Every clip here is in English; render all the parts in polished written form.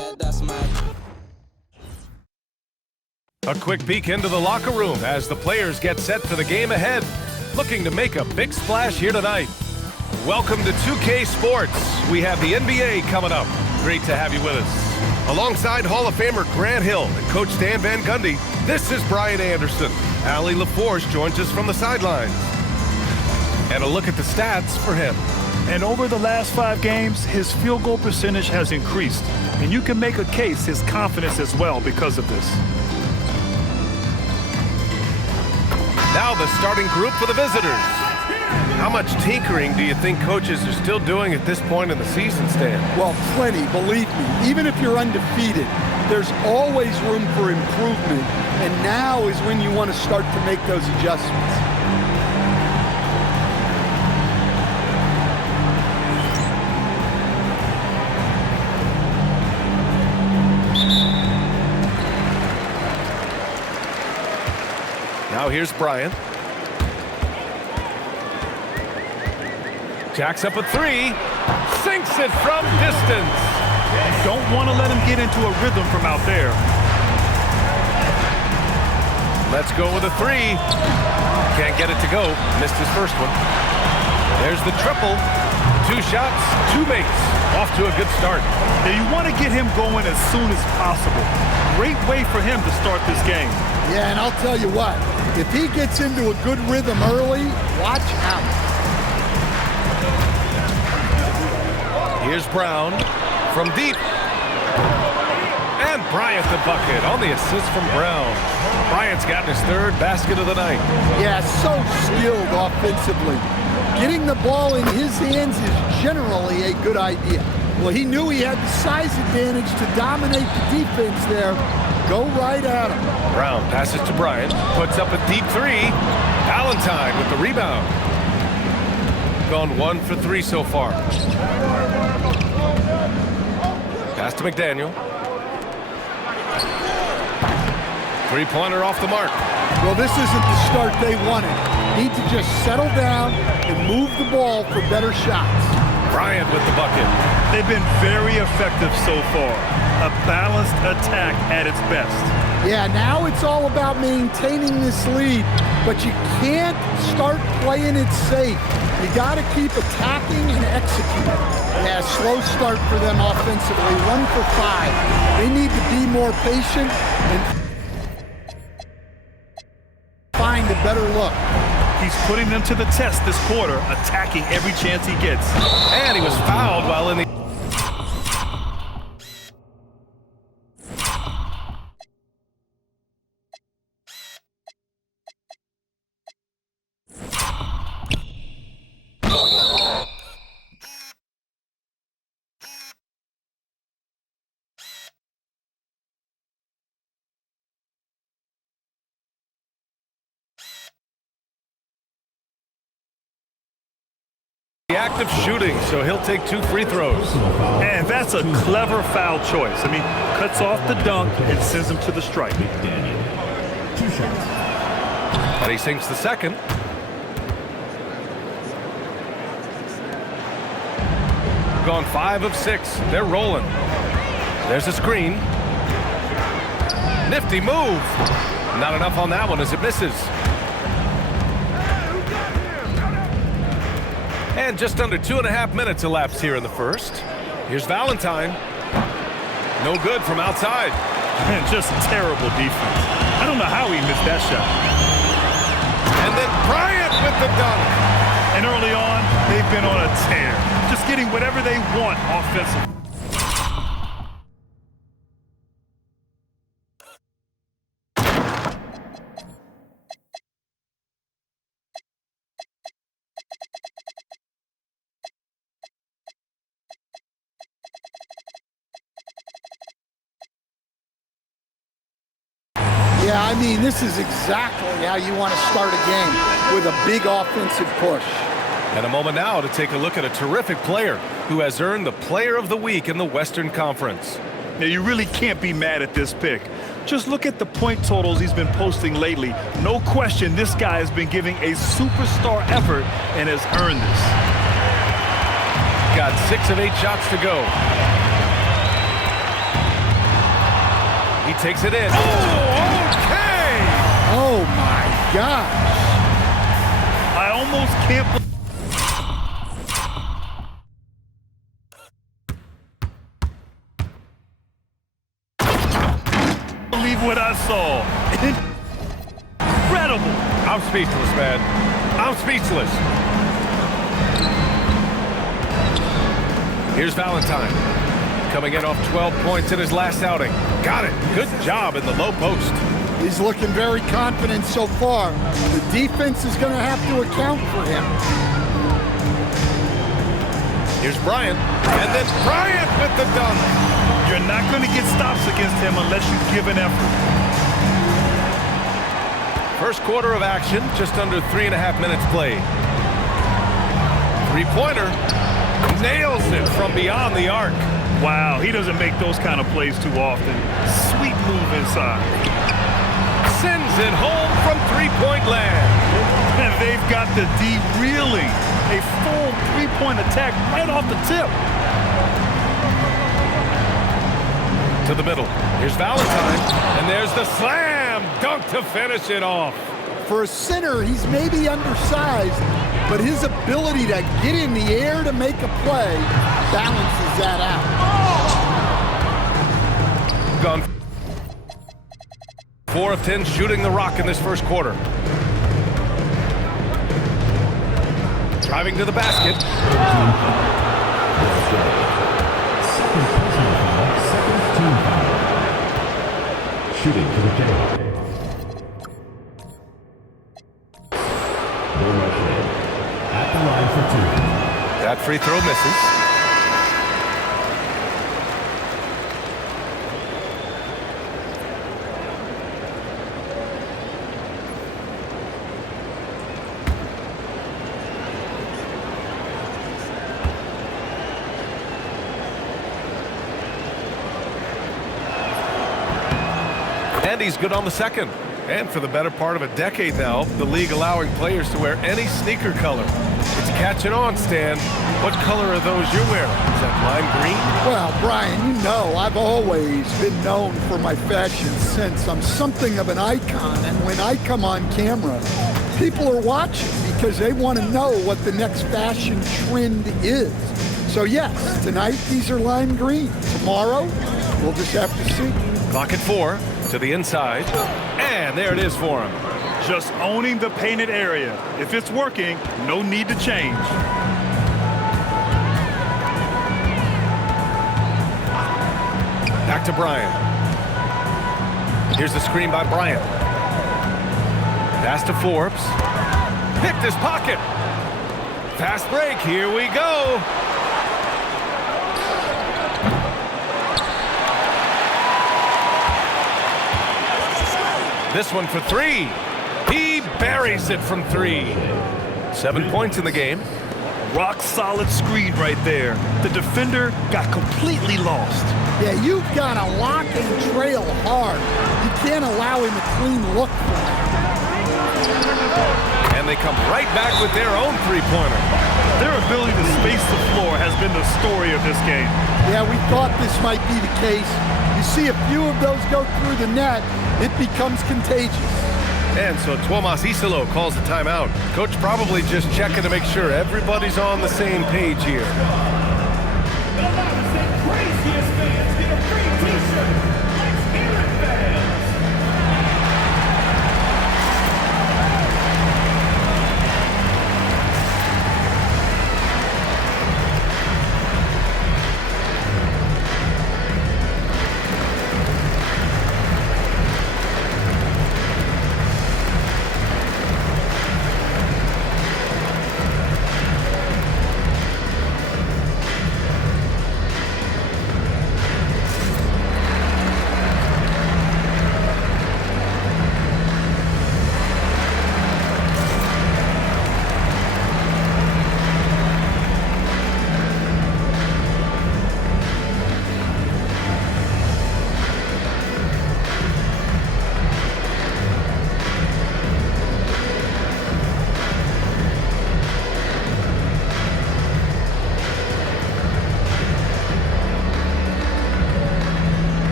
yeah, that's my. A quick peek into the locker room as the players get set for the game ahead, looking to make a big splash here tonight. Welcome to 2K Sports. We have the NBA coming up. Great to have you with us. Alongside Hall of Famer Grant Hill and Coach Dan Van Gundy, this is Bryant Anderson. Allie LaForge joins us from the sidelines. And a look at the stats for him. And over the last 5 games, his field goal percentage has increased. And you can make a case his confidence as well because of this. Now the starting group for the visitors. How much tinkering do you think coaches are still doing at this point in the season, Stan? Well, plenty, believe me. Even if you're undefeated, there's always room for improvement. And now is when you want to start to make those adjustments. Now here's Bryant. Jacks up a 3. Sinks it from distance. You don't want to let him get into a rhythm from out there. Let's go with a 3. Can't get it to go. Missed his first one. There's the triple. 2 shots, 2 makes. Off to a good start. Now you want to get him going as soon as possible. Great way for him to start this game. Yeah, and I'll tell you what. If he gets into a good rhythm early, watch out. Here's Brown from deep. And Bryant the bucket on the assist from Brown. Bryant's gotten his 3rd basket of the night. Yeah, so skilled offensively. Getting the ball in his hands is generally a good idea. Well, he knew he had the size advantage to dominate the defense there. Go right at him. Brown passes to Bryant, puts up a deep 3. Valentine with the rebound. Gone 1 for 3 so far. Pass to McDaniel. 3-pointer off the mark. Well, this isn't the start they wanted. Need to just settle down and move the ball for better shots. Bryant with the bucket. They've been very effective so far. A balanced attack at its best. Yeah, now it's all about maintaining this lead, but you can't start playing it safe. You got to keep attacking and executing. Yeah, slow start for them offensively, 1 for 5. They need to be more patient and find a better look. He's putting them to the test this quarter, attacking every chance he gets. And he was fouled while in the... active shooting, so he'll take 2 free throws. And that's a clever foul choice. I mean, cuts off the dunk and sends him to the stripe. And he sinks the 2nd. Gone 5 of 6. They're rolling. There's a screen. Nifty move. Not enough on that one as it misses. And just under 2.5 minutes elapsed here in the first. Here's Valentine. No good from outside. And just terrible defense. I don't know how he missed that shot. And then Bryant with the dunk. And early on, they've been on a tear. Just getting whatever they want offensively. Yeah, I mean, this is exactly how you want to start a game, with a big offensive push. And a moment now to take a look at a terrific player who has earned the Player of the Week in the Western Conference. Now, you really can't be mad at this pick. Just look at the point totals he's been posting lately. No question, this guy has been giving a superstar effort and has earned this. Got 6 of 8 shots to go. takes it in. Oh, okay! Oh, my gosh. I almost can't believe what I saw. Incredible. I'm speechless, man. I'm speechless. Here's Valentine. Coming in off 12 points in his last outing. Got it. Good job in the low post. He's looking very confident so far. The defense is going to have to account for him. Here's Bryant. And then Bryant with the dunk. You're not going to get stops against him unless you give an effort. First quarter of action, just under 3.5 minutes played. Three-pointer. Nails it from beyond the arc. Wow, he doesn't make those kind of plays too often. Sweet move inside. Sends it home from three-point land. And they've got the D reeling. A full three-point attack right off the tip. To the middle. Here's Valentine. And there's the slam dunk to finish it off. For a center, he's maybe undersized, but his ability to get in the air to make a play balances that out. Gone 4 of 10 shooting the rock in this first quarter. Driving to the basket. Second team foul. Shooting to the Jayhawk. No rush in. At the line for 2. That free throw misses. And he's good on the second. And for the better part of a decade now, the league allowing players to wear any sneaker color. It's catching on, Stan. What color are those you're wearing? Is that lime green? Well, Brian, you know I've always been known for my fashion sense. I'm something of an icon, and when I come on camera, people are watching because they want to know what the next fashion trend is. So yes, tonight these are lime green. Tomorrow, we'll just have to see. Clock at 4 to the inside. And there it is for him. Just owning the painted area. If it's working, no need to change. Back to Bryant. Here's the screen by Bryant. Pass to Forbes. Picked his pocket. Fast break. Here we go. This one for 3. He buries it from 3. 7 points in the game. Rock solid screen right there. The defender got completely lost. Yeah, you've got to lock and trail hard. You can't allow him a clean look for that. And they come right back with their own three-pointer. Their ability to space the floor has been the story of this game. Yeah, we thought this might be the case. You see a few of those go through the net, it becomes contagious. And so Tuomas Isalo calls the timeout. Coach probably just checking to make sure everybody's on the same page here.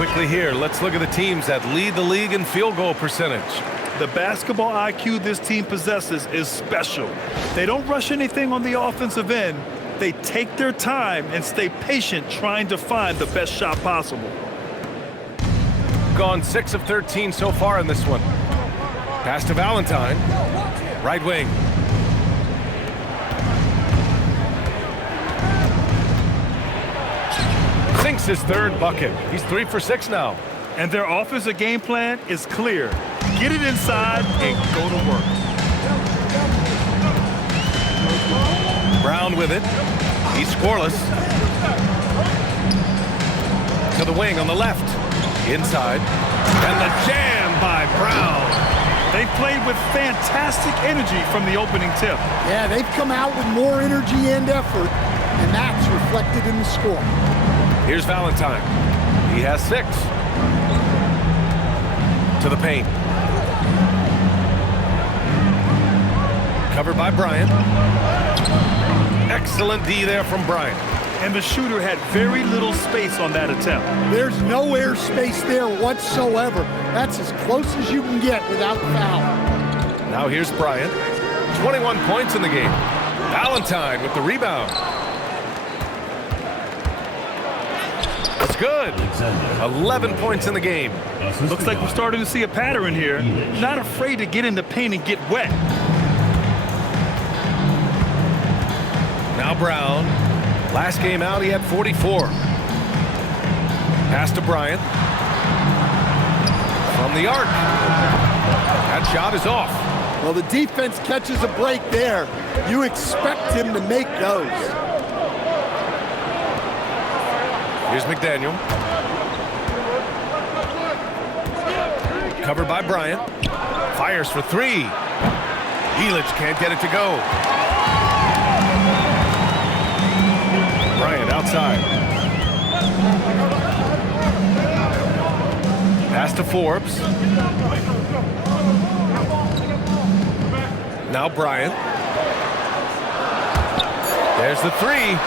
Quickly here, let's look at the teams that lead the league in field goal percentage. The basketball IQ this team possesses is special. They don't rush anything on the offensive end. They take their time and stay patient trying to find the best shot possible. Gone 6 of 13 so far in this one. Pass to Valentine. Right wing. Sinks his third bucket. He's 3 for 6 now. And their offensive game plan is clear. Get it inside and go to work. Brown with it. He's scoreless. To the wing on the left. Inside. And the jam by Brown. They've played with fantastic energy from the opening tip. Yeah, they've come out with more energy and effort, and that's reflected in the score. Here's Valentine. He has 6. To the paint. Covered by Bryant. Excellent D there from Bryant. And the shooter had very little space on that attempt. There's no air space there whatsoever. That's as close as you can get without foul. Now here's Bryant. 21 points in the game. Valentine with the rebound. That's good. 11 points in the game. Looks like we're starting to see a pattern here. Not afraid to get in the paint and get wet. Now Brown. Last game out, he had 44. Pass to Bryant. From the arc. That shot is off. Well, the defense catches a break there. You expect him to make those. Here's McDaniel. Covered by Bryant. Fires for 3. Elich can't get it to go. Bryant outside. Pass to Forbes. Now Bryant. There's the 3.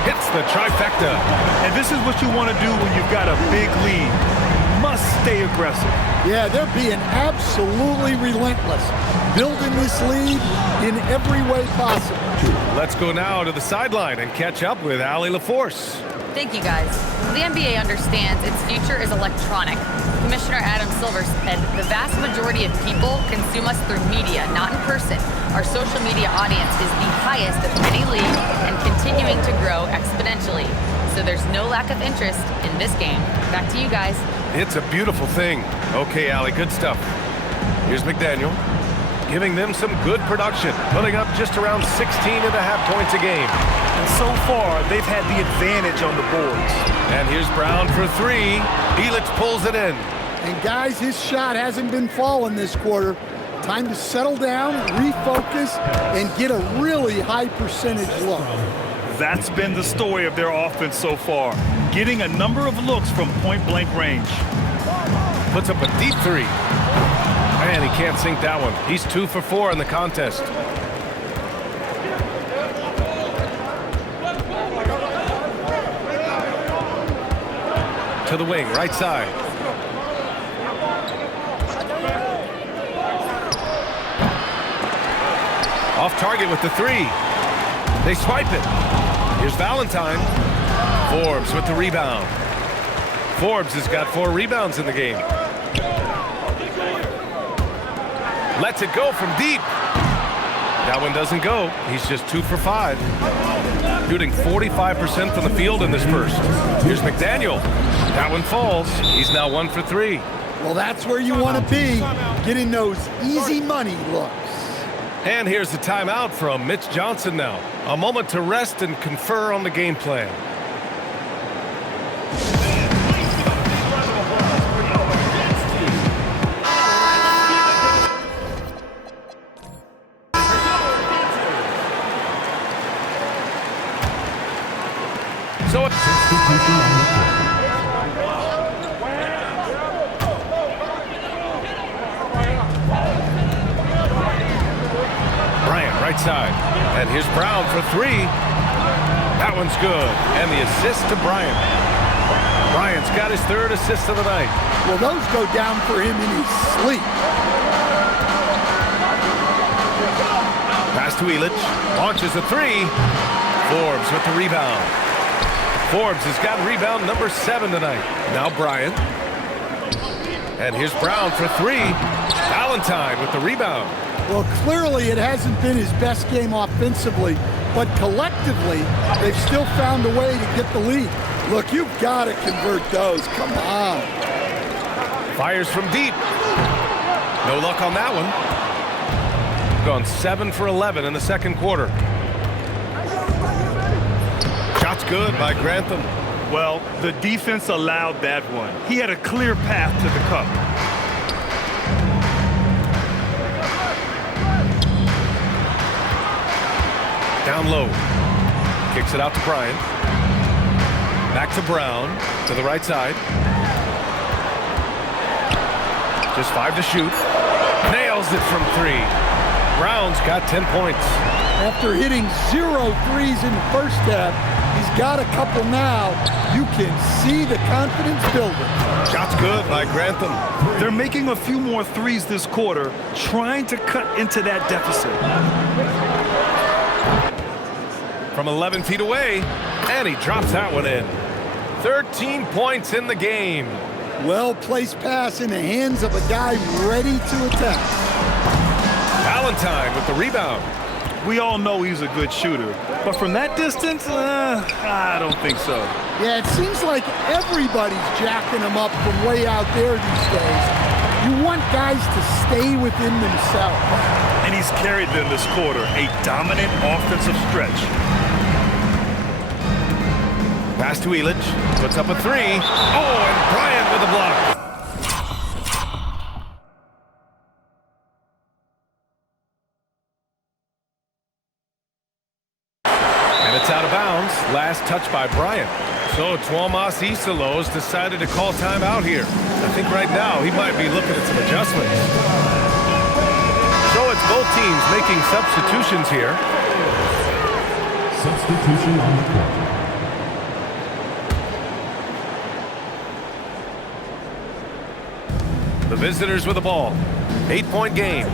Hits the trifecta. And this is what you want to do when you've got a big lead. Must stay aggressive. Yeah, they're being absolutely relentless, building this lead in every way possible. Let's go now to the sideline and catch up with Allie LaForce. Thank you, guys. The NBA understands its future is electronic. Commissioner Adam Silver said the vast majority of people consume us through media, not in person. Our social media audience is the highest of any league and continuing to grow exponentially. So there's no lack of interest in this game. Back to you guys. It's a beautiful thing. Okay, Allie, good stuff. Here's McDaniel. Giving them some good production, putting up just around 16.5 points a game. And so far, they've had the advantage on the boards. And here's Brown for 3. Elich pulls it in. And guys, his shot hasn't been falling this quarter. Time to settle down, refocus, and get a really high percentage look. That's been the story of their offense so far, getting a number of looks from point-blank range. Puts up a deep 3. Man, he can't sink that one. He's 2 for 4 in the contest. To the wing, right side. Off target with the 3. They swipe it. Here's Valentine. Forbes with the rebound. Forbes has got 4 rebounds in the game. Lets it go from deep. That one doesn't go. He's just 2 for 5. Shooting 45% from the field in this first. Here's McDaniel. That one falls. He's now 1 for 3. Well, that's where you want to be, getting those easy money looks. And here's the timeout from Mitch Johnson now. A moment to rest and confer on the game plan. So it's Bryant, right side. And here's Brown for 3. That one's good. And the assist to Bryant. Bryant's got his third assist of the night. Well, those go down for him in his sleep. Pass to Elich. Launches a three. Forbes with the rebound. Forbes has got rebound number 7 tonight. Now Bryant. And here's Brown for three. Valentine with the rebound. Well, clearly it hasn't been his best game offensively, but collectively, they've still found a way to get the lead. Look, you've got to convert those. Come on. Fires from deep. No luck on that one. Gone 7 for 11 in the second quarter. Shot's good by Grantham. Well, the defense allowed that one. He had a clear path to the cup. Down low. Kicks it out to Bryant. Back to Brown. To the right side. Just 5 to shoot. Nails it from 3. Brown's got 10 points. After hitting 0 threes in the first half, he's got a couple now. You can see the confidence building. Shot's good by Grantham. They're making a few more threes this quarter, trying to cut into that deficit. From 11 feet away, and he drops that one in. 13 points in the game. Well-placed pass in the hands of a guy ready to attack. Valentine with the rebound. We all know he's a good shooter, but from that distance, I don't think so. Yeah, it seems like everybody's jacking him up from way out there these days. You want guys to stay within themselves. And he's carried them this quarter, a dominant offensive stretch. Pass to Elich, puts up a three. Oh, and Bryant with a block. And it's out of bounds. Last touch by Bryant. So Tuomas Isalos decided to call timeout here. I think right now he might be looking at some adjustments. So it's both teams making substitutions here. Substitution on the court. The visitors with the ball. 8-point game.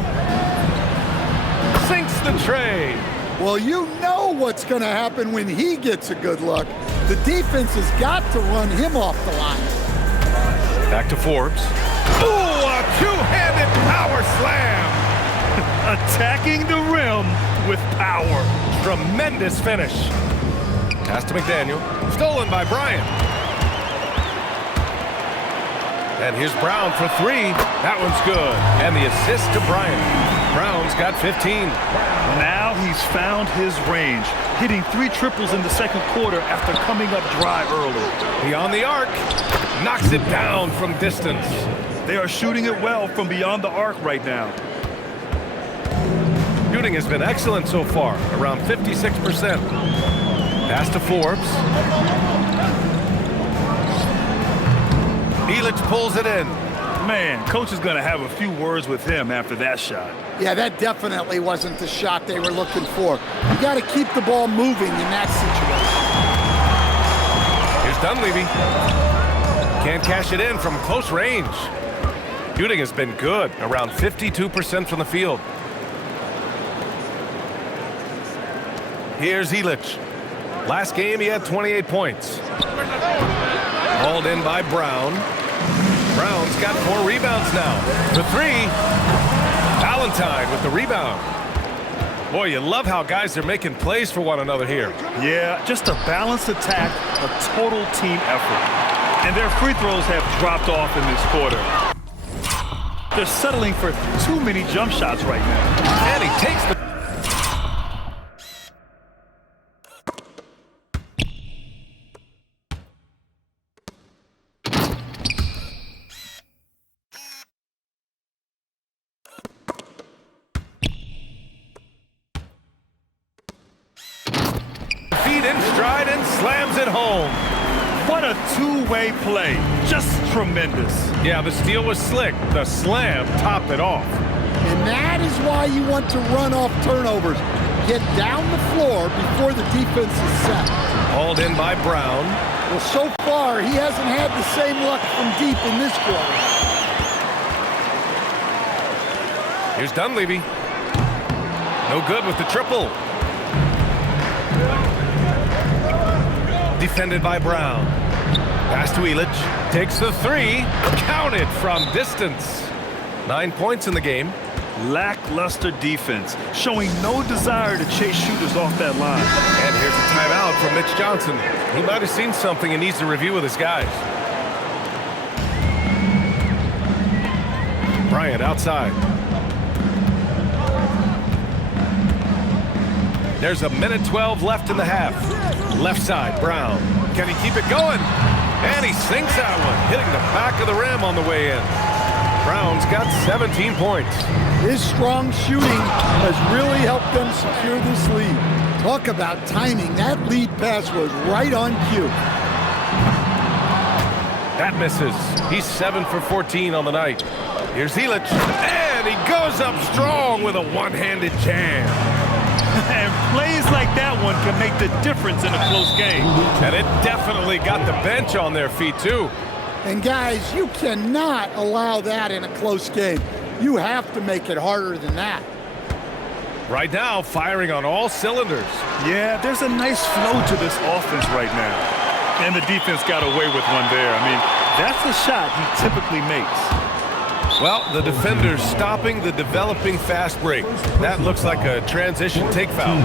Sinks the tray. Well, you know what's going to happen when he gets a good look. The defense has got to run him off the line. Back to Forbes. Ooh, a two-handed power slam. Attacking the rim with power. Tremendous finish. Pass to McDaniel. Stolen by Bryant. And here's Brown for three. That one's good. And the assist to Bryant. Brown's got 15. Now he's found his range, hitting 3 triples in the second quarter after coming up dry early. Beyond the arc. Knocks it down from distance. They are shooting it well from beyond the arc right now. Shooting has been excellent so far, around 56%. Pass to Forbes. Elich pulls it in. Man, coach is going to have a few words with him after that shot. Yeah, that definitely wasn't the shot they were looking for. You got to keep the ball moving in that situation. Here's Dunleavy. Can't cash it in from close range. Shooting has been good, around 52% from the field. Here's Elich. Last game, he had 28 points. Hauled in by Brown. Brown's got 4 rebounds now. The three. Valentine with the rebound. Boy, you love how guys are making plays for one another here. Yeah, just a balanced attack, a total team effort. And their free throws have dropped off in this quarter. They're settling for too many jump shots right now. And he takes the... feet in stride and slams it home. What a two-way play. Just tremendous. Yeah, the steal was slick. The slam topped it off. And that is why you want to run off turnovers. Get down the floor before the defense is set. Hauled in by Brown. Well, so far, he hasn't had the same luck from deep in this quarter. Here's Dunleavy. No good with the triple. Defended by Brown. Pass to Elich. Takes the three. Counted from distance. 9 points in the game. Lackluster defense, showing no desire to chase shooters off that line. And here's a timeout from Mitch Johnson. He might have seen something and needs to review with his guys. Bryant outside. There's a minute 12 left in the half. Left side, Brown. Can he keep it going? And he sinks that one, hitting the back of the rim on the way in. Brown's got 17 points. His strong shooting has really helped them secure this lead. Talk about timing. That lead pass was right on cue. That misses. He's 7 for 14 on the night. Here's Elich. And he goes up strong with a one-handed jam. And plays like that one can make the difference in a close game. And it definitely got the bench on their feet, too. And guys, you cannot allow that in a close game. You have to make it harder than that. Right now, firing on all cylinders. Yeah, there's a nice flow to this offense right now. And the defense got away with one there. I mean, that's the shot he typically makes. Well, the defender's stopping the developing fast break. That looks like a transition take foul.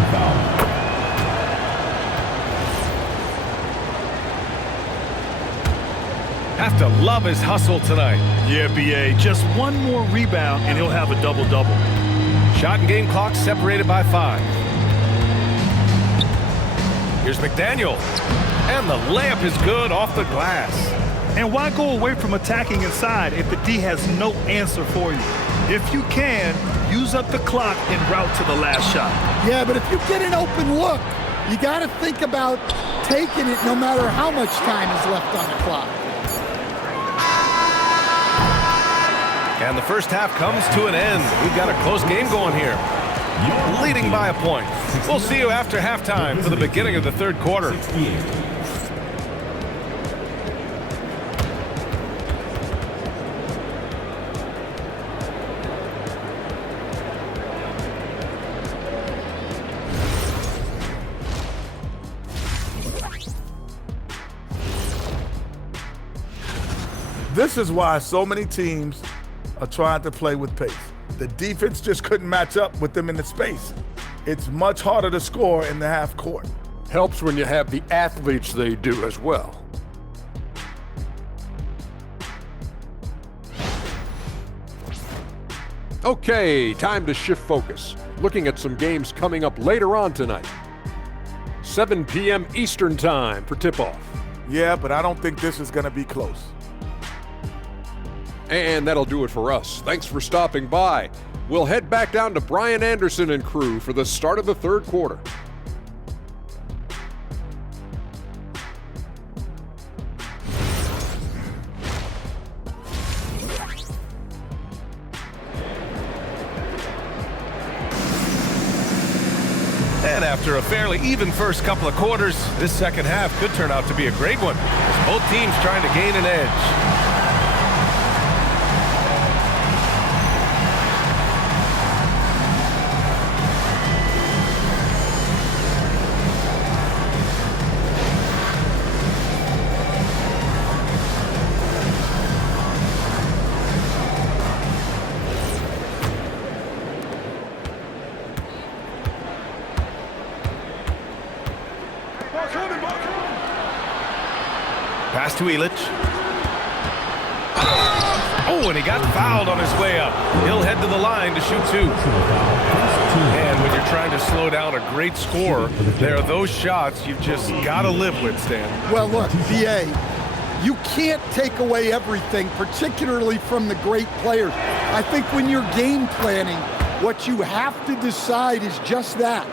Have to love his hustle tonight. Yeah, B.A., just one more rebound and he'll have a double-double. Shot and game clock separated by 5. Here's McDaniel. And the layup is good off the glass. And why go away from attacking inside if the D has no answer for you? If you can, use up the clock en route to the last shot. Yeah, but if you get an open look, you got to think about taking it no matter how much time is left on the clock. And the first half comes to an end. We've got a close game going here. Leading by a point. We'll see you after halftime for the beginning of the third quarter. This is why so many teams are trying to play with pace. The defense just couldn't match up with them in the space. It's much harder to score in the half court. Helps when you have the athletes they do as well. Okay, time to shift focus. Looking at some games coming up later on tonight. 7 p.m. Eastern time for tip-off. Yeah, but I don't think this is going to be close. And that'll do it for us. Thanks for stopping by. We'll head back down to Brian Anderson and crew for the start of the third quarter. And after a fairly even first couple of quarters, this second half could turn out to be a great one, as both teams trying to gain an edge. Pass to Elich. Oh, and he got fouled on his way up. He'll head to the line to shoot 2. And when you're trying to slow down a great score, there are those shots you've just got to live with, Stan. Well, look, B.A., you can't take away everything, particularly from the great players. I think when you're game planning, what you have to decide is just that.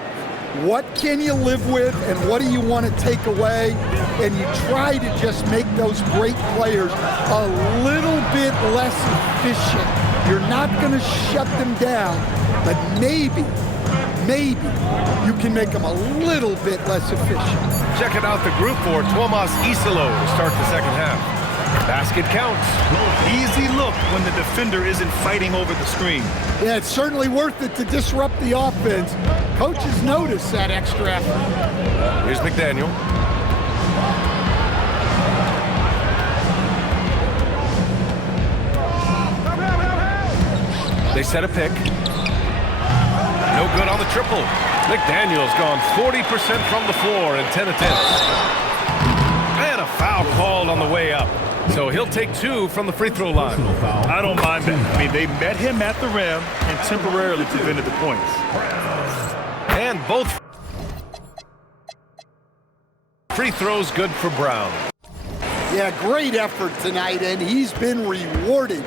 What can you live with and what do you want to take away? And you try to just make those great players a little bit less efficient. You're not going to shut them down, but maybe you can make them a little bit less efficient. Checking out the group for Tomas Isalo to start the second half. Basket counts. Easy look when the defender isn't fighting over the screen. Yeah, it's certainly worth it to disrupt the offense. Coaches notice that extra effort. Here's McDaniel. They set a pick. No good on the triple. McDaniel's gone 40% from the floor in 10 attempts. And a foul called on the way up. So he'll take 2 from the free throw line. I don't mind that. I mean, they met him at the rim and temporarily prevented the points. And both free throws good for Brown. Yeah, great effort tonight, and he's been rewarded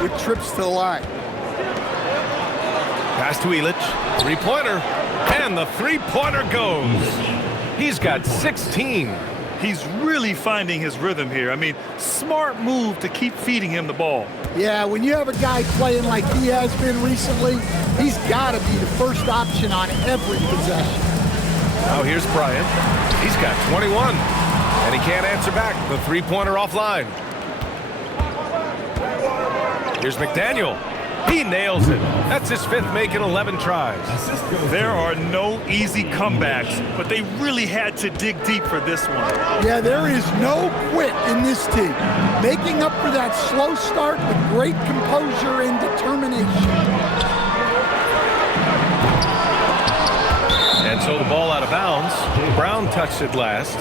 with trips to the line. Pass to Elich, three-pointer, and the three-pointer goes. He's got 16. He's really finding his rhythm here. I mean, smart move to keep feeding him the ball. Yeah, when you have a guy playing like he has been recently, he's got to be the first option on every possession. Now here's Bryant. He's got 21, and he can't answer back. The three-pointer offline. Here's McDaniel. He nails it. That's his 5th make in 11 tries. There are no easy comebacks, but they really had to dig deep for this one. Yeah, there is no quit in this team. Making up for that slow start with great composure and determination. And so the ball out of bounds. Brown touched it last.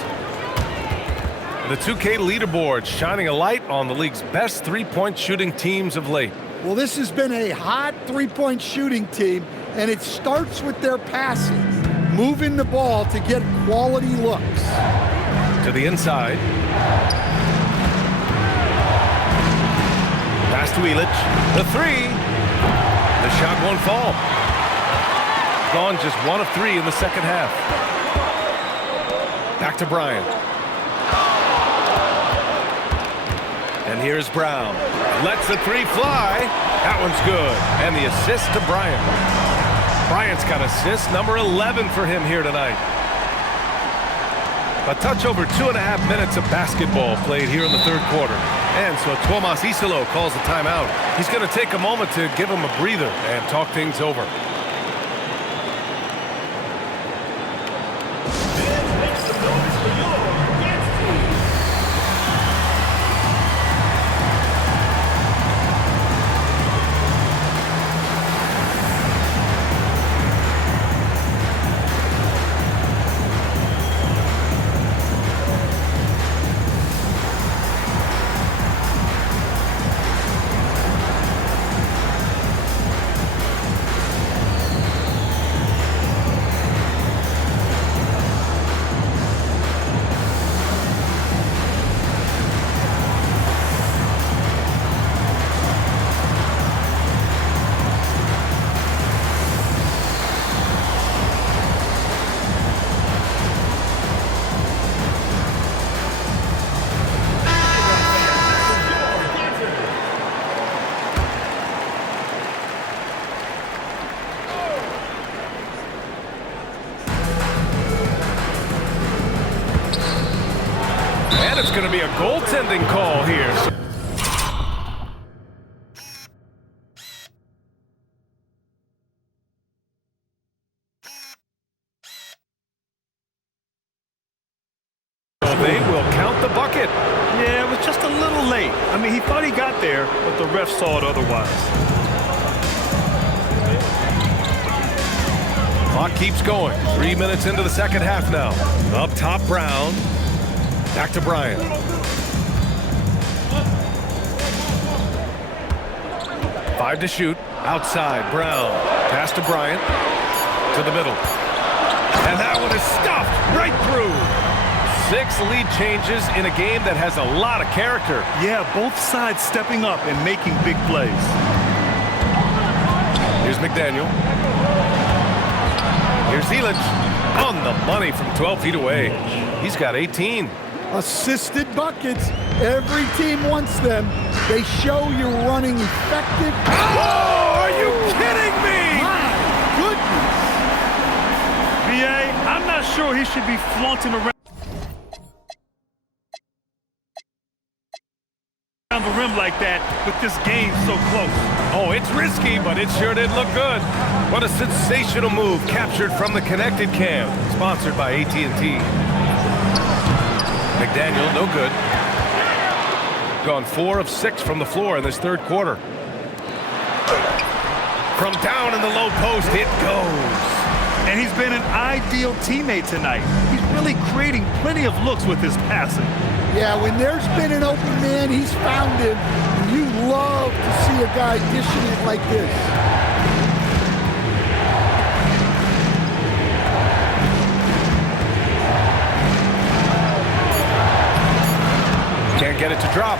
The 2K leaderboard shining a light on the league's best three-point shooting teams of late. Well, this has been a hot three-point shooting team, and it starts with their passing, moving the ball to get quality looks. To the inside. Pass to Elich. The three. The shot won't fall. Gone just 1 of 3 in the second half. Back to Bryant. And here's Brown. Lets the three fly. That one's good. And the assist to Bryant. Bryant's got assist number 11 for him here tonight. A touch over 2.5 minutes of basketball played here in the third quarter. And so Tomas Isalo calls the timeout. He's going to take a moment to give him a breather and talk things over. And it's going to be a goaltending call here. So they will count the bucket. Yeah, it was just a little late. I mean, he thought he got there, but the ref saw it otherwise. Clock keeps going. 3 minutes into the second half now. Up top, Brown. Back to Bryant. Five to shoot. Outside, Brown. Pass to Bryant. To the middle. And that one is stuffed right through. 6 lead changes in a game that has a lot of character. Yeah, both sides stepping up and making big plays. Here's McDaniel. Here's Elich. On the money from 12 feet away. He's got 18. Assisted buckets. Every team wants them. They show you're running effective. Oh, are you kidding me? My goodness. not sure he should be flaunting around the rim like that with this game so close. Oh, it's risky, but it sure did look good. What a sensational move captured from the connected cam. Sponsored by AT&T. McDaniel, no good. Gone 4 of 6 from the floor in this third quarter. From down in the low post, it goes. And he's been an ideal teammate tonight. He's really creating plenty of looks with his passing. Yeah, when there's been an open man, he's found him. And you love to see a guy dishing it like this. Can't get it to drop.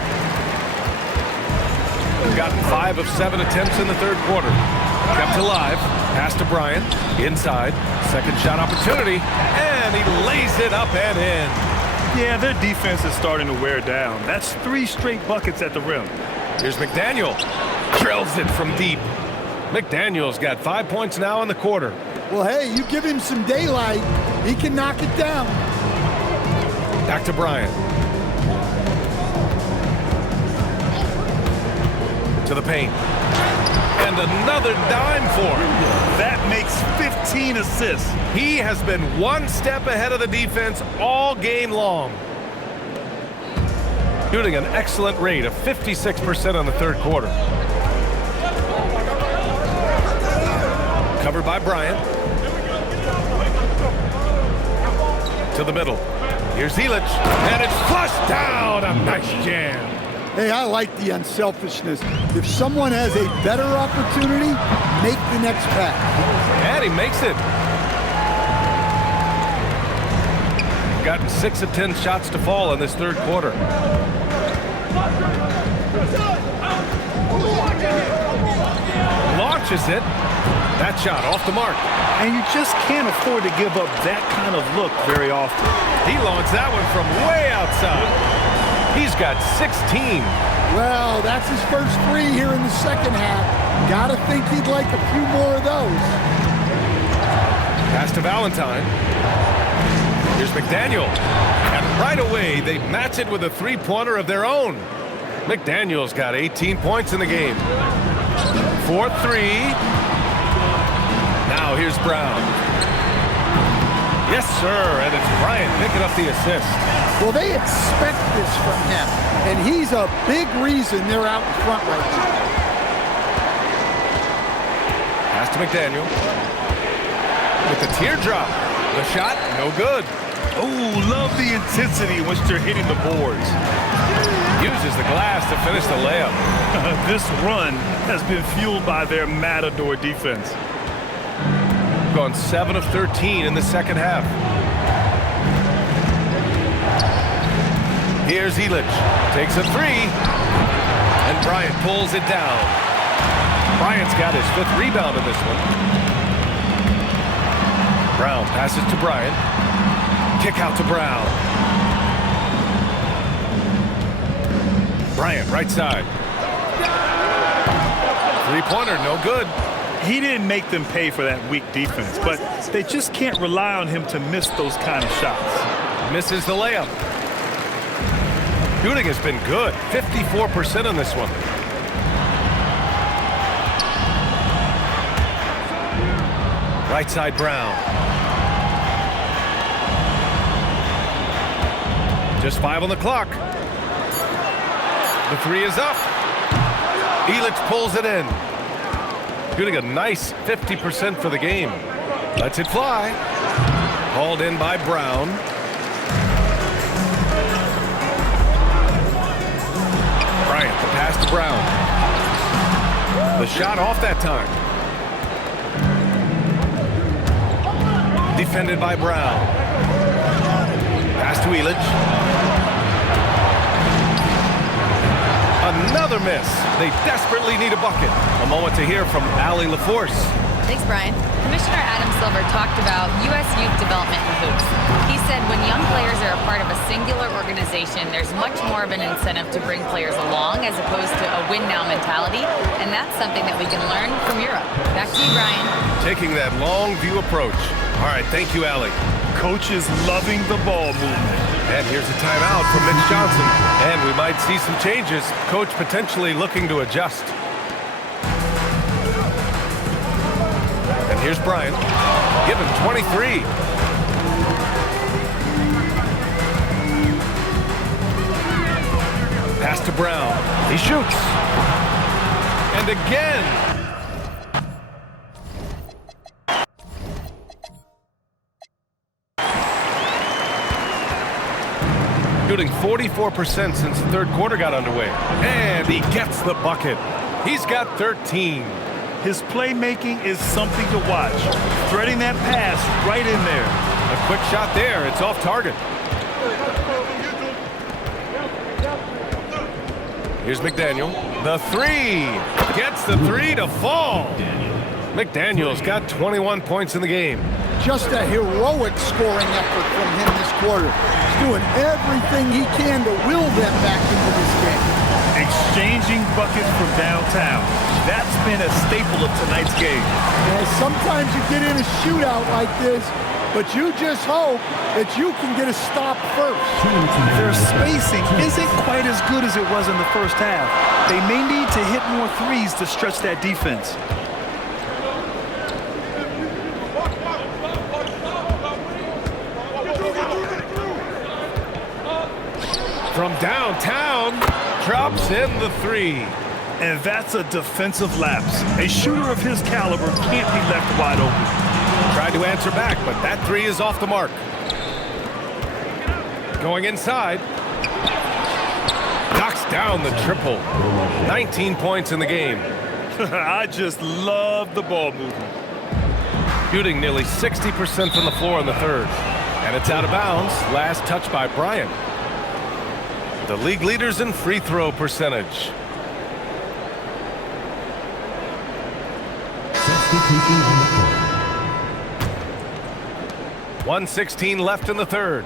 We've gotten 5 of 7 attempts in the third quarter. Kept alive. Pass to Bryant. Inside. Second shot opportunity. And he lays it up and in. Yeah, their defense is starting to wear down. That's 3 straight buckets at the rim. Here's McDaniel. Drills it from deep. McDaniel's got 5 points now in the quarter. Well, hey, you give him some daylight, he can knock it down. Back to Bryant. To the paint. And another dime for him. That makes 15 assists. He has been 1 step ahead of the defense all game long. Shooting an excellent rate of 56% on the third quarter. Covered by Bryant. To the middle. Here's Zelich. And it's flushed down. A nice jam. Hey, I like the unselfishness. If someone has a better opportunity, make the next pass. And he makes it. Gotten 6 of 10 shots to fall in this third quarter. Launches it. That shot off the mark. And you just can't afford to give up that kind of look very often. He launched that one from way outside. He's got 16. Well, that's his first 3 here in the second half. Gotta think he'd like a few more of those. Pass to Valentine. Here's McDaniel. And right away, they match it with a 3-pointer of their own. McDaniel's got 18 points in the game. 4-3. Now here's Brown. Yes, sir, and it's Bryant picking up the assist. Well, they expect this from him, and he's a big reason they're out in front right now. Pass to McDaniel. With the teardrop. The shot, no good. Oh, love the intensity in which they're hitting the boards. Uses the glass to finish the layup. This run has been fueled by their Matador defense. Gone 7 of 13 in the second half. Here's Zelich. Takes a 3. And Bryant pulls it down. Bryant's got his 5th rebound in this one. Brown passes to Bryant. Kick out to Brown. Bryant, right side. 3-pointer, no good. He didn't make them pay for that weak defense, but they just can't rely on him to miss those kind of shots. Misses the layup. Shooting has been good. 54% on this one. Right side Brown. Just 5 on the clock. The 3 is up. Zelich pulls it in. Shooting a nice 50% for the game. Lets it fly. Hauled in by Brown. Bryant, the pass to Brown. The shot off that time. Defended by Brown. Pass to Zelich. Another miss. They desperately need a bucket. A moment to hear from Allie LaForce. Thanks, Brian. Commissioner Adam Silver talked about U.S. youth development in hoops. He said when young players are a part of a singular organization, there's much more of an incentive to bring players along as opposed to a win-now mentality, and that's something that we can learn from Europe. Back to you, Brian. Taking that long view approach. All right, thank you, Allie. Coach is loving the ball movement. And here's a timeout from Mitch Johnson. And we might see some changes. Coach potentially looking to adjust. And here's Bryant. Give him 23. Pass to Brown. He shoots. And again. Shooting 44% since the third quarter got underway. And he gets the bucket. He's got 13. His playmaking is something to watch. Threading that pass right in there. A quick shot there. It's off target. Here's McDaniel. The three. Gets the three to fall. McDaniel's got 21 points in the game. Just a heroic scoring effort from him this quarter. He's doing everything he can to will them back into this game. Exchanging buckets from downtown. That's been a staple of tonight's game. And sometimes you get in a shootout like this, but you just hope that you can get a stop first. Their spacing isn't quite as good as it was in the first half. They may need to hit more threes to stretch that defense. From downtown, drops in the three. And that's a defensive lapse. A shooter of his caliber can't be left wide open. Tried to answer back, but that three is off the mark. Going inside. Knocks down the triple. 19 points in the game. I just love the ball movement. Shooting nearly 60% from the floor in the third. And it's out of bounds. Last touch by Bryant. The league leaders in free throw percentage. Substitution on the court. 1:16 left in the third.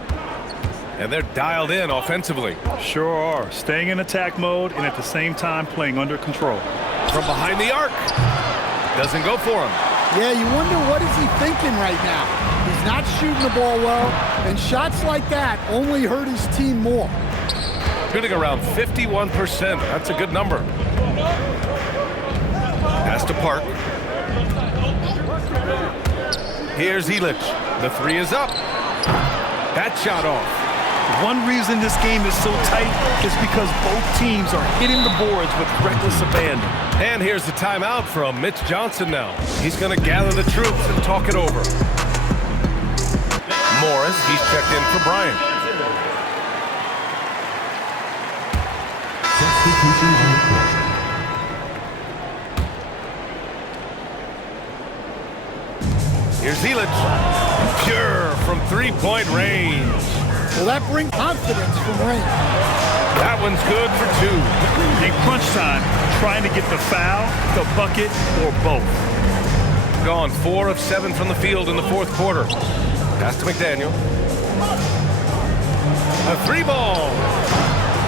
And they're dialed in offensively. Sure are. Staying in attack mode and at the same time playing under control. From behind the arc. Doesn't go for him. Yeah, you wonder what is he thinking right now. He's not shooting the ball well, and shots like that only hurt his team more. Shooting around 51%. That's a good number. Pass to Park. Here's Elich. The three is up. That shot off. One reason this game is so tight is because both teams are hitting the boards with reckless abandon. And here's the timeout from Mitch Johnson now. He's going to gather the troops and talk it over. Morris, he's checked in for Bryant. Substitution on the court. Here's Elich. Pure from three-point range. Well, that brings confidence from range. That one's good for two. In crunch time, trying to get the foul, the bucket, or both. Gone 4 of 7 from the field in the fourth quarter. Pass to McDaniel. A three ball.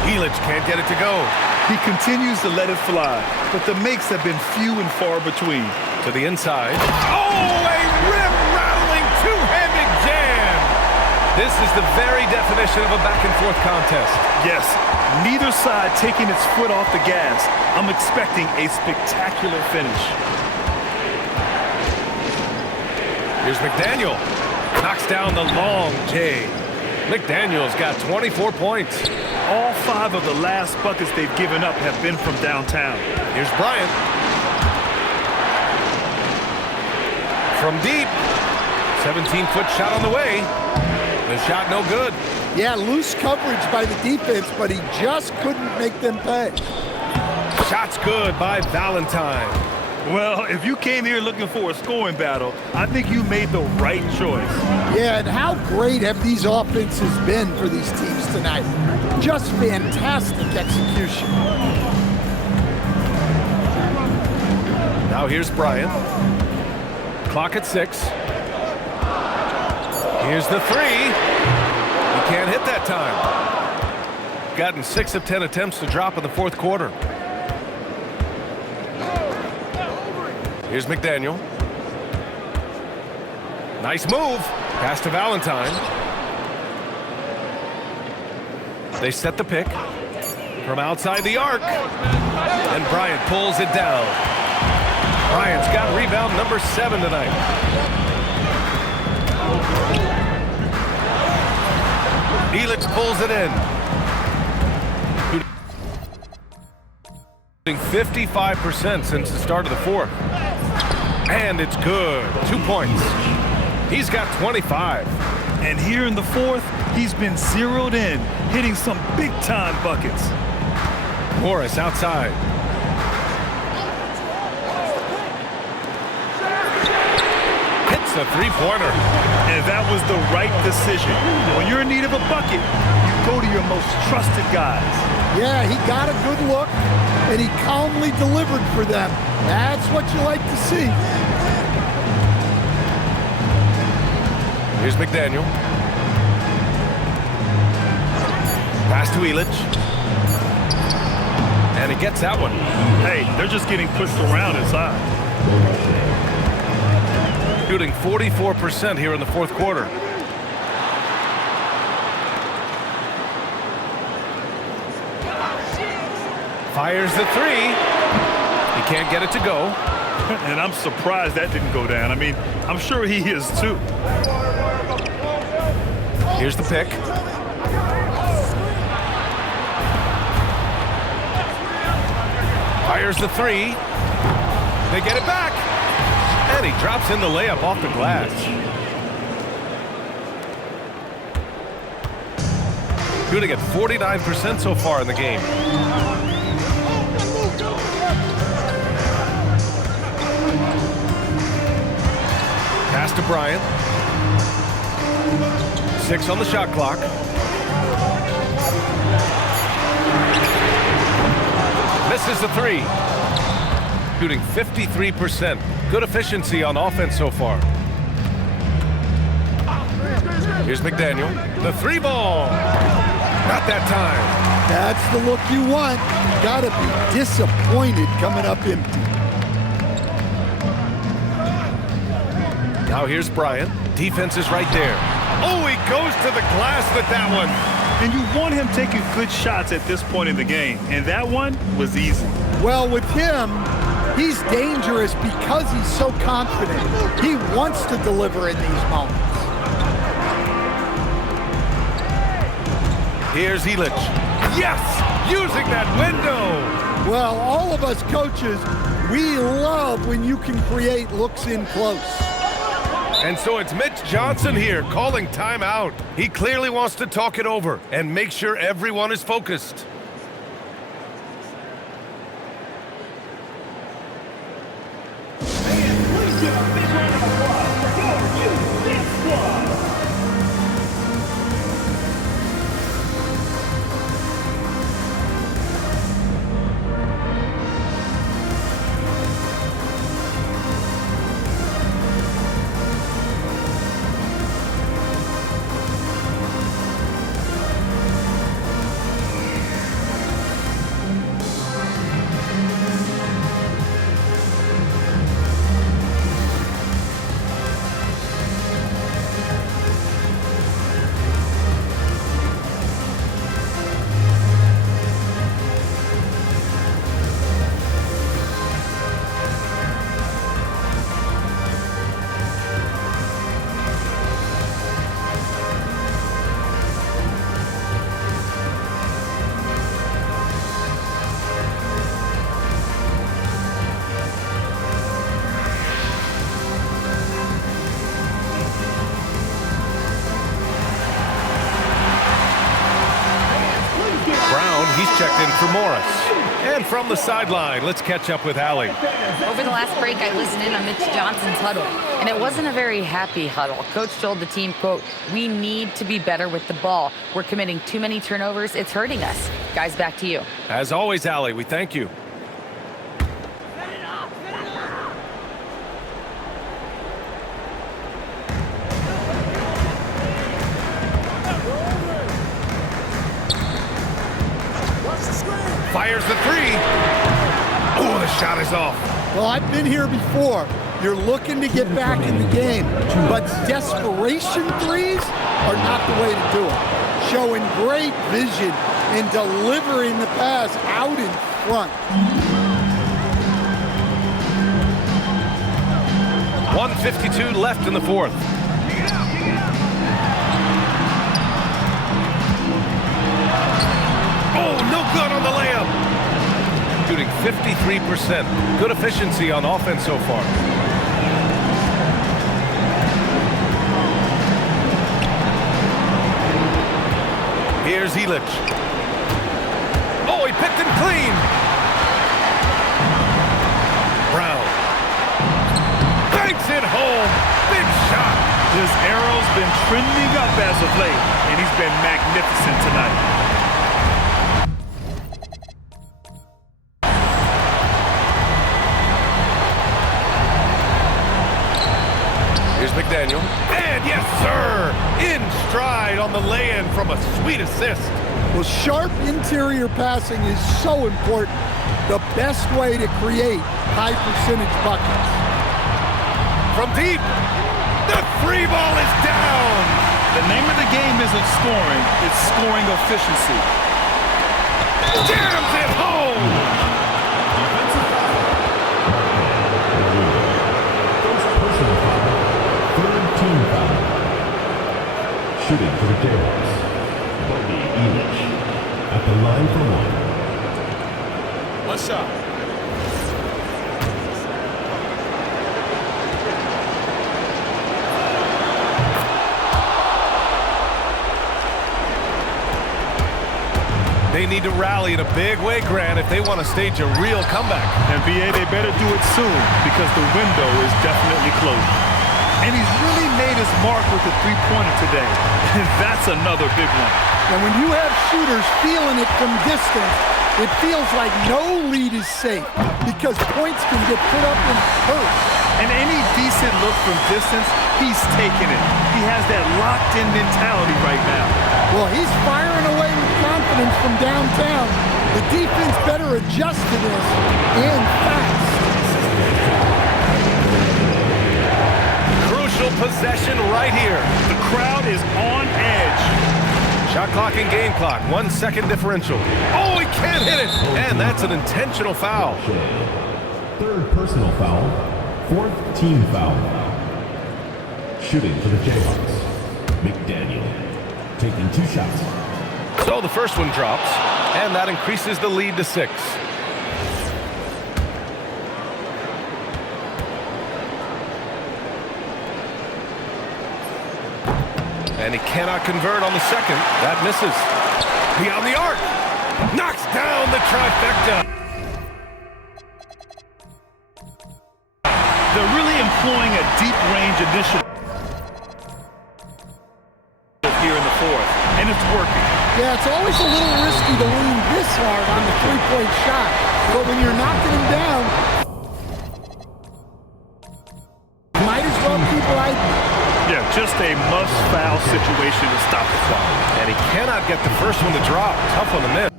Elich can't get it to go. He continues to let it fly, but the makes have been few and far between. To the inside. Oh, a rim-rattling two-handed jam. This is the very definition of a back-and-forth contest. Yes, neither side taking its foot off the gas. I'm expecting a spectacular finish. Here's McDaniel. Knocks down the long J. McDaniel's got 24 points. All 5 of the last buckets they've given up have been from downtown. Here's Bryant. From deep. 17-foot shot on the way. The shot no good. Yeah, loose coverage by the defense, but he just couldn't make them pay. Shot's good by Valentine. Well, if you came here looking for a scoring battle, I think you made the right choice. Yeah, and how great have these offenses been for these teams tonight? Just fantastic execution. Now here's Bryant. Clock at 6. Here's the three. He can't hit that time. Gotten 6 of 10 attempts to drop in the fourth quarter. Here's McDaniel. Nice move. Pass to Valentine. They set the pick from outside the arc. And Bryant pulls it down. Bryant's got rebound number 7 tonight. Elix pulls it in. 55% since the start of the fourth. And it's good. 2 points. He's got 25. And here in the fourth, he's been zeroed in, hitting some big-time buckets. Morris outside. Hits a three-pointer. And that was the right decision. When you're in need of a bucket, you go to your most trusted guys. Yeah, he got a good look, and he calmly delivered for them. That's what you like to see. Here's McDaniel. Pass to Elitch. And he gets that one. Hey, they're just getting pushed around inside. Shooting 44% here in the fourth quarter. Fires the three. He can't get it to go. And I'm surprised that didn't go down. I mean, I'm sure he is too. Here's the pick. Fires the three. They get it back. And he drops in the layup off the glass. Shooting at 49% so far in the game. Pass to Bryant. 6 on the shot clock. Misses the three. Shooting 53%. Good efficiency on offense so far. Here's McDaniel. The three ball. Not that time. That's the look you want. You gotta be disappointed coming up empty. Now here's Bryant. Defense is right there. Oh, he goes to the glass with that one. And you want him taking good shots at this point in the game. And that one was easy. Well, with him, he's dangerous because he's so confident. He wants to deliver in these moments. Here's Elitch. Yes! Using that window! Well, all of us coaches, we love when you can create looks in close. And so it's Mitch Johnson here calling timeout. He clearly wants to talk it over and make sure everyone is focused. He's checked in for Morris. And from the sideline, let's catch up with Allie. Over the last break, I listened in on Mitch Johnson's huddle, and it wasn't a very happy huddle. Coach told the team, quote, "We need to be better with the ball. We're committing too many turnovers. It's hurting us." Guys, back to you. As always, Allie, we thank you. Fires the three. Oh, the shot is off. Well, I've been here before. You're looking to get back in the game, but desperation threes are not the way to do it. Showing great vision and delivering the pass out in front. 1:52 left in the fourth. Oh, no good on the layup. Shooting 53%. Good efficiency on offense so far. Here's Elich. Oh, he picked it clean. Brown. Banks it home. Big shot. His arrow's been trending up as of late, and he's been magnificent tonight. Here's McDaniel. And yes, sir! In stride on the lay-in from a sweet assist. Well, sharp interior passing is so important. The best way to create high percentage buckets. From deep, the three ball is down. The name of the game isn't scoring, it's scoring efficiency. Jams it home. First personal foul. Third team foul. Shooting for the Jayhawks. Bobby Elich at the line for one. One shot. They need to rally in a big way, Grant, if they want to stage a real comeback. NBA, they better do it soon because the window is definitely closing. And he's really made his mark with the three-pointer today. And that's another big one. And when you have shooters feeling it from distance, it feels like no lead is safe because points can get put up and hurt. And any decent look from distance, he's taking it. He has that locked-in mentality right now. Well, he's firing away with confidence from downtown. The defense better adjust to this and fast. Crucial possession right here. The crowd is on edge. Shot clock and game clock, 1 second differential. Oh, he can't hit it! And that's an intentional foul. Third personal foul. Fourth team foul. Shooting for the Jayhawks. McDaniel taking 2 shots. So the first one drops, and that increases the lead to 6. And he cannot convert on the second. That misses. Beyond the arc. Knocks down the trifecta. They're really employing a deep range initiative here in the fourth, and it's working. Yeah, it's always a little risky to lean this hard on the three-point shot, but when you're knocking him down, might as well keep right. Yeah, just a must-foul situation to stop the clock. And he cannot get the first one to drop. Tough on the miss.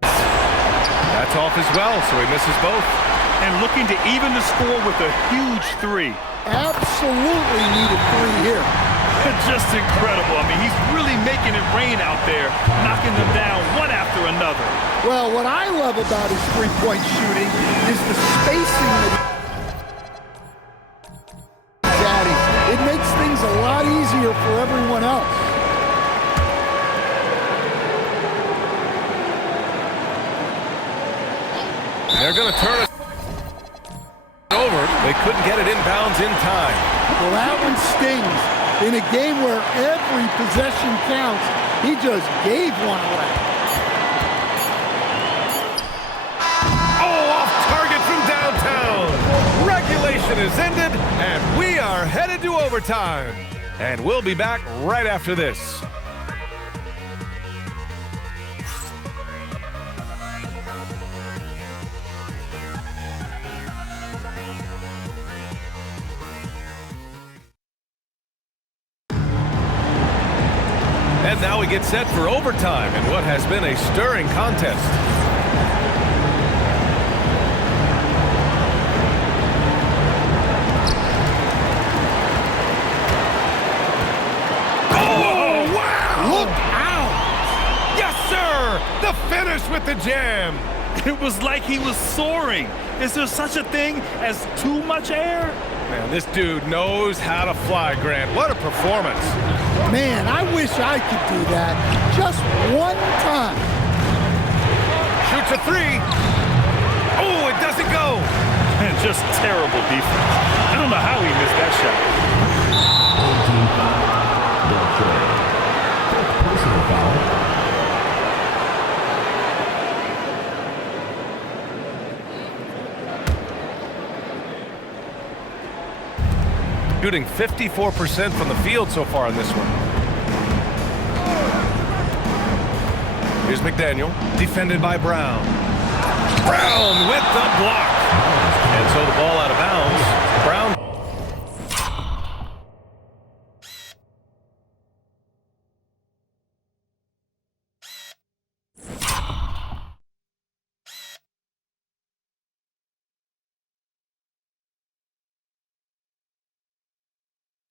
That's off as well, so he misses both. And looking to even the score with a huge three. Absolutely needed 3 here. Just incredible. I mean, he's really making it rain out there, knocking them down one after another. Well, what I love about his three-point shooting is the spacing that he's adding. It makes things a lot easier for everyone else. They're going to turn it over. They couldn't get it inbounds in time. Well, that one stings. In a game where every possession counts, he just gave one away. Oh, off target from downtown. Regulation is ended, and we are headed to overtime. And we'll be back right after this. And now we get set for overtime in what has been a stirring contest. The finish with the jam. It was like he was soaring. Is there such a thing as too much air? Man, this dude knows how to fly, Grant. What a performance. Man, I wish I could do that just one time. Shoots a three. Oh, it doesn't go. And just terrible defense. I don't know how he missed that shot. Team foul. No trade. Fifth personal foul. Shooting 54% from the field so far in this one. Here's McDaniel, defended by Brown. Brown with the block. And so the ball out of bounds. Brown.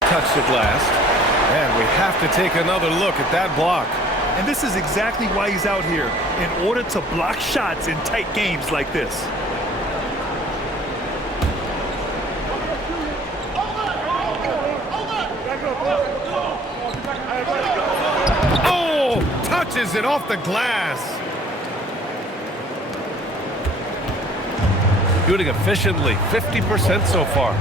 Touched it last. And we have to take another look at that block. And this is exactly why he's out here, in order to block shots in tight games like this. Oh, touches it off the glass. Shooting efficiently, 50% so far.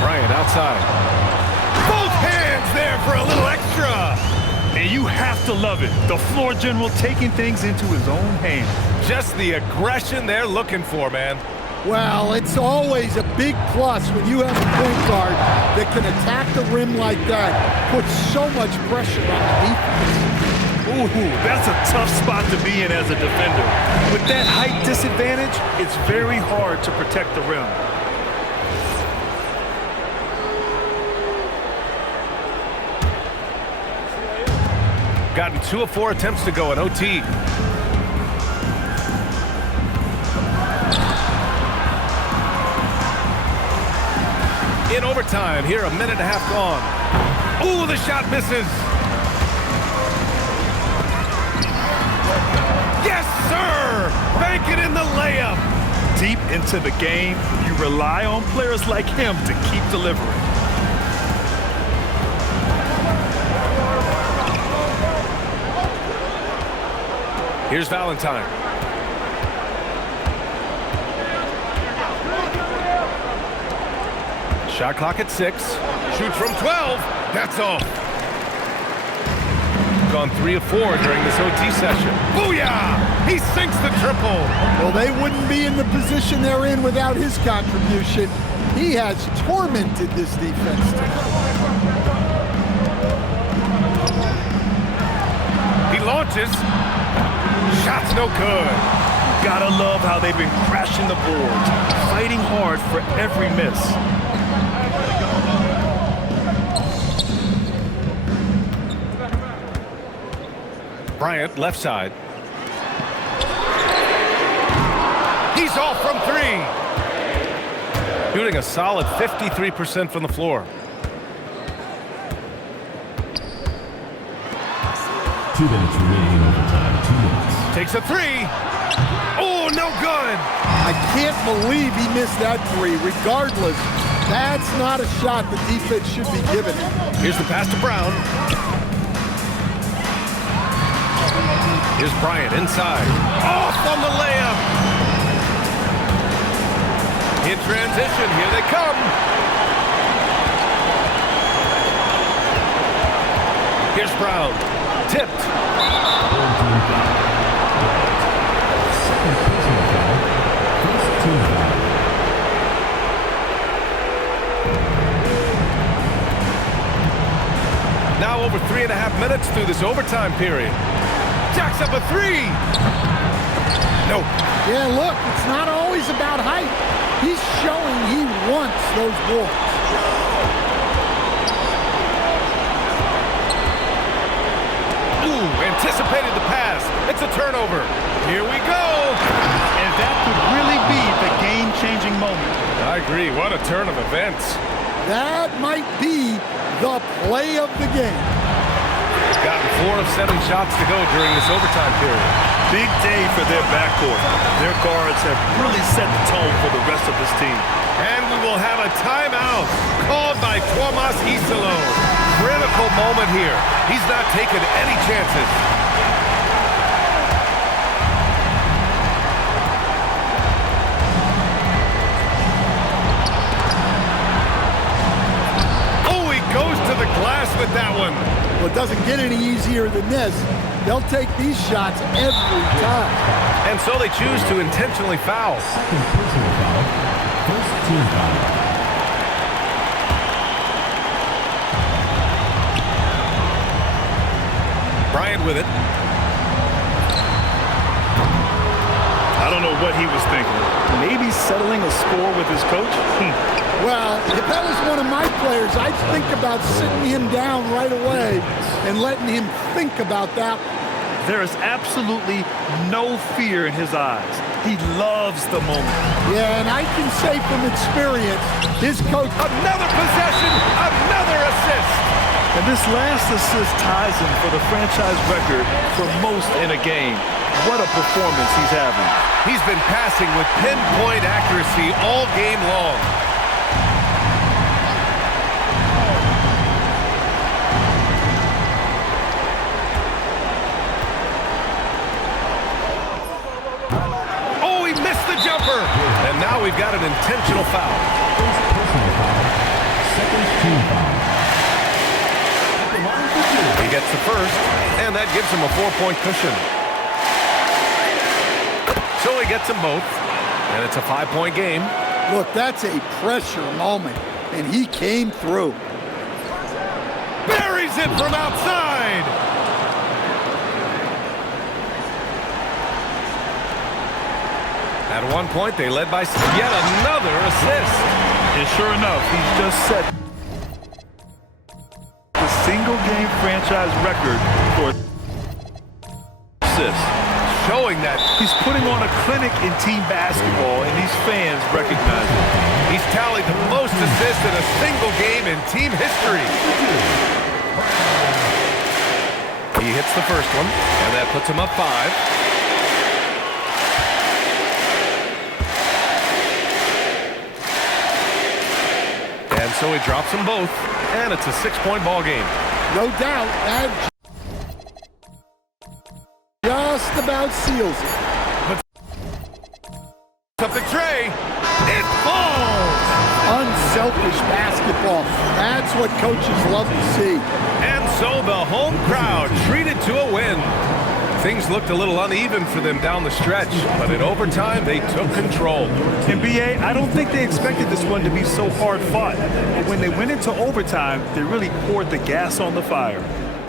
Bryant outside. Both hands there for a little extra. And you have to love it. The floor general taking things into his own hands. Just the aggression they're looking for, man. Well, it's always a big plus when you have a point guard that can attack the rim like that, put so much pressure on the defense. Ooh, that's a tough spot to be in as a defender. With that height disadvantage, it's very hard to protect the rim. Gotten 2 of 4 attempts to go in OT. In overtime, here a minute and a half gone. Ooh, the shot misses. Yes, sir! Bank it in the layup. Deep into the game, you rely on players like him to keep delivering. Here's Valentine. Shot clock at 6. Shoots from 12. That's off. Gone 3 of 4 during this OT session. Booyah! He sinks the triple. Well, they wouldn't be in the position they're in without his contribution. He has tormented this defense. He launches. Shot's no good. Gotta love how they've been crashing the boards, fighting hard for every miss. Bryant, left side. He's off from 3. Shooting a solid 53% from the floor. 2 minutes remaining in overtime. 2 minutes. Takes a 3. Oh, no good. I can't believe he missed that 3. Regardless, that's not a shot the defense should be giving him. Here's the pass to Brown. Here's Bryant inside. Off on the layup. In transition, here they come. Here's Brown. Tipped. Second personal foul. First team foul. Now over 3.5 minutes through this overtime period. Jacks up a 3. Nope. Yeah, look, it's not always about height. He's showing he wants those boards. Ooh, anticipated the pass. It's a turnover. Here we go. And that could really be the game-changing moment. I agree. What a turn of events. That might be the play of the game. Gotten 4 of 7 shots to go during this overtime period. Big day for their backcourt. Their guards have really set the tone for the rest of this team. And we will have a timeout called by Tomas Isolo. Critical moment here. He's not taking any chances. Oh, he goes to the glass with that one. Well, it doesn't get any easier than this. They'll take these shots every time. And so they choose to intentionally foul. Second personal foul. First team foul. Bryant with it. I don't know what he was thinking. Maybe settling a score with his coach? Well, if that was one of my players, I'd think about sitting him down right away and letting him think about that. There is absolutely no fear in his eyes. He loves the moment. Yeah, and I can say from experience, his coach... Another possession, another assist. And this last assist ties him for the franchise record for most in a game. What a performance he's having. He's been passing with pinpoint accuracy all game long. Oh, he missed the jumper. And now we've got an intentional foul. First personal foul. Second team foul. At the line for 2. He gets the first, and that gives him a 4-point cushion. So he gets them both, and it's a 5-point game. Look, that's a pressure moment, and he came through. Buries it from outside. At one point, they led by yet another assist. And sure enough, he's just set the single-game franchise record for assists. Showing that He's putting on a clinic in team basketball, and these fans recognize it. he's tallied the most assists in a single game in team history. He hits the first one, and that puts him up 5. And so he drops them both, and it's a 6-point ball game. No doubt, that just about seals it. Up the tray, it falls! Unselfish basketball. That's what coaches love to see. And so the home crowd treated to a win. Things looked a little uneven for them down the stretch, but in overtime, they took control. And BA, I don't think they expected this one to be so hard fought. But when they went into overtime, they really poured the gas on the fire.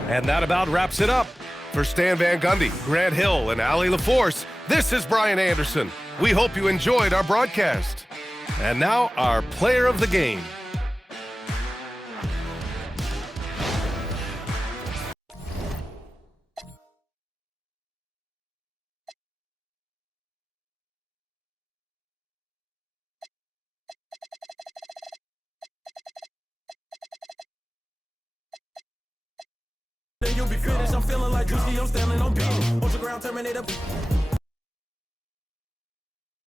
And that about wraps it up. For Stan Van Gundy, Grant Hill, and Allie LaForce, this is Brian Anderson. We hope you enjoyed our broadcast. And now, our player of the game. Then you'll be finished. I'm feeling like Drewski. I'm standing on beat. Ultra ground Terminator.